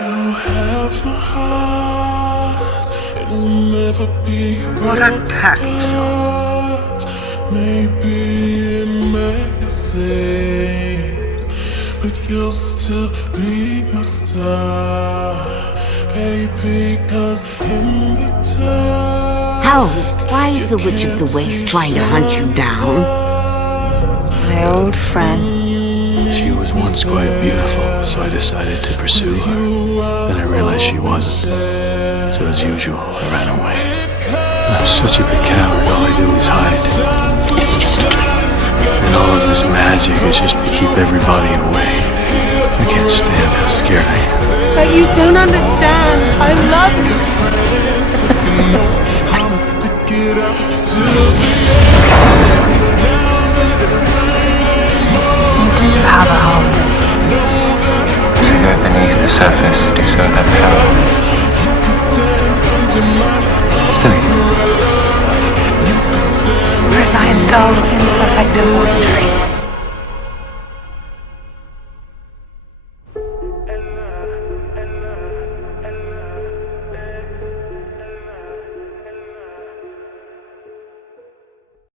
You have my heart, it will never be What a tacky shot. Maybe it makes sense, but you'll still be my star, baby, 'cause in the dark. Howl, why is the Witch of the Waste trying to hunt you down? My old friend. She was once quite beautiful, so I decided to pursue her. Then I realized she wasn't. So as usual, I ran away. I'm such a big coward, all I do is hide. It's just a dream. And all of this magic is just to keep everybody away. I can't stand how scared I am. But you don't understand. I love you. You do have a heart. To go beneath the surface, do so with that power. Still you. Whereas I am dull, imperfect, and ordinary.